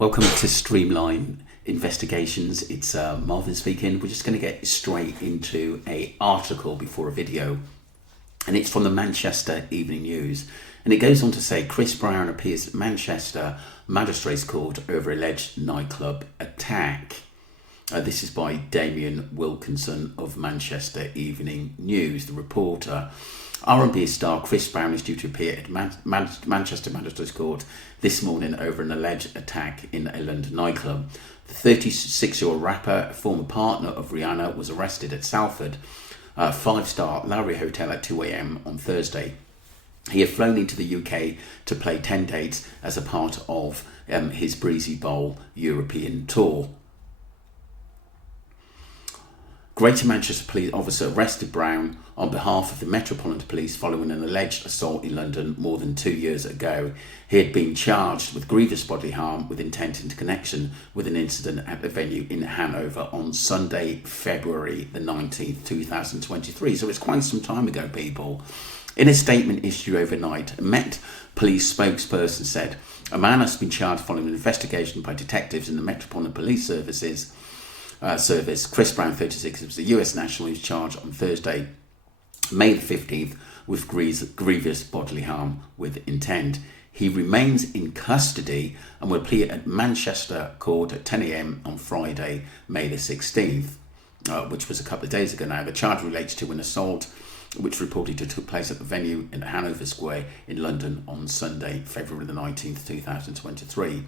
Welcome to Streamline Investigations. It's Marvin speaking. We're just going to get straight into an article before a video, and it's from the Manchester Evening News, and it goes on to say Chris Brown appears at Manchester Magistrates Court over alleged nightclub attack. This is by Damien Wilkinson of Manchester Evening News, the reporter. R&B star Chris Brown is due to appear at Manchester Magistrates Court this morning over an alleged attack in a London nightclub. The 36-year-old rapper, former partner of Rihanna, was arrested at Salford, five-star Lowry Hotel at 2 a.m. on Thursday. He had flown into the UK to play 10 dates as a part of his Breezy Bowl European tour. Greater Manchester Police officer arrested Brown on behalf of the Metropolitan Police following an alleged assault in London more than 2 years ago. He had been charged with grievous bodily harm with intent in connection with an incident at the venue in Hanover on Sunday, February the 19th, 2023. So it's quite some time ago, people. In a statement issued overnight, a Met Police spokesperson said, a man has been charged following an investigation by detectives in the Metropolitan Police Service. Chris Brown, 36, was the US national who was charged on Thursday, May the 15th, with grievous bodily harm with intent. He remains in custody and will appear at Manchester Court at 10 a.m. on Friday, May the 16th, which was a couple of days ago now. The charge relates to an assault which reportedly took place at the venue in Hanover Square in London on Sunday, February the 19th, 2023.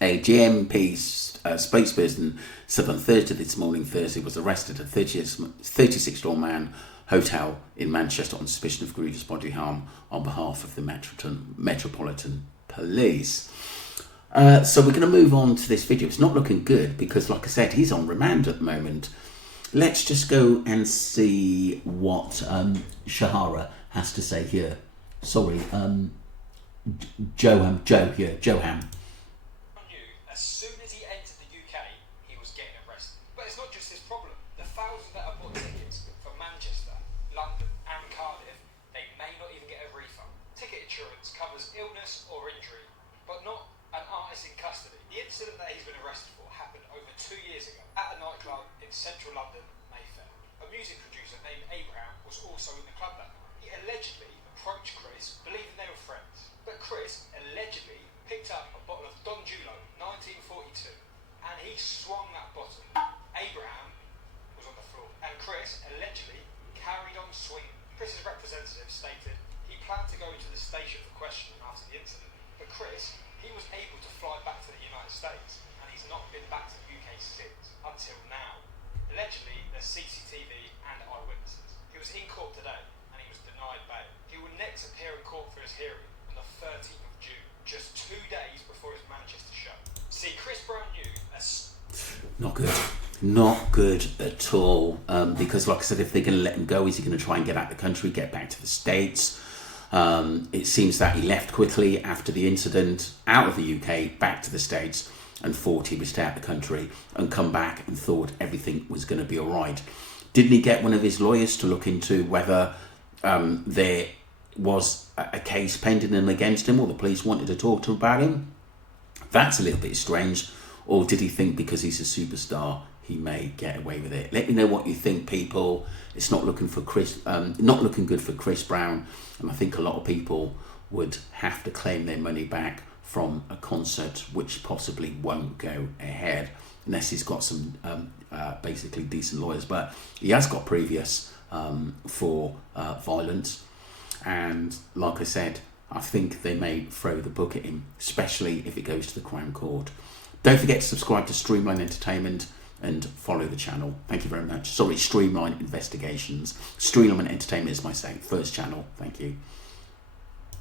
A GMP spokesperson said on Thursday was arrested at 36-year-old man hotel in Manchester on suspicion of grievous bodily harm on behalf of the Metropolitan Police. So we're going to move on to this video. It's not looking good because, like I said, he's on remand at the moment. Let's just go and see what Shahara has to say here. Sorry, Johan. As soon as he entered the UK, he was getting arrested. But it's not just this problem. The thousands that have bought tickets for Manchester, London and Cardiff, they may not even get a refund. Ticket insurance covers illness or injury, but not an artist in custody. The incident that he's been arrested for happened over 2 years ago at a nightclub in central London, Mayfair. A music producer named Abraham was also in the club that night. He allegedly approached Chris, believing they were friends. But Chris allegedly picked up a bottle of Don Julio 1942 and he swung that bottle. Abraham was on the floor and Chris allegedly carried on swinging. Chris's representative stated he planned to go into the station for questioning after the incident, but Chris, he was able to fly back to the United States and he's not been back to the UK since, until now. Allegedly, there's CCTV and eyewitnesses. He was in court today and he was denied bail. He will next appear in court for his hearing on the 13th of June, just 2 days before his Manchester show. See, Chris Brown knew Not good at all. Because, like I said, if they're going to let him go, is he going to try and get out of the country, get back to the States? It seems that he left quickly after the incident, out of the UK, back to the States, and thought he would stay out of the country and come back and thought everything was going to be all right. Didn't he get one of his lawyers to look into whether there was a case pending against him, or the police wanted to talk to him about him? That's a little bit strange. Or did he think because he's a superstar he may get away with it? Let me know what you think, people. It's not looking good for Chris Brown, and I think a lot of people would have to claim their money back from a concert which possibly won't go ahead unless he's got some basically decent lawyers. But he has got previous for violence. And like I said, I think they may throw the book at him, especially if it goes to the Crown Court. Don't forget to subscribe to Streamline Entertainment and follow the channel. Thank you very much. Sorry, Streamline Investigations. Streamline Entertainment is my first channel. Thank you.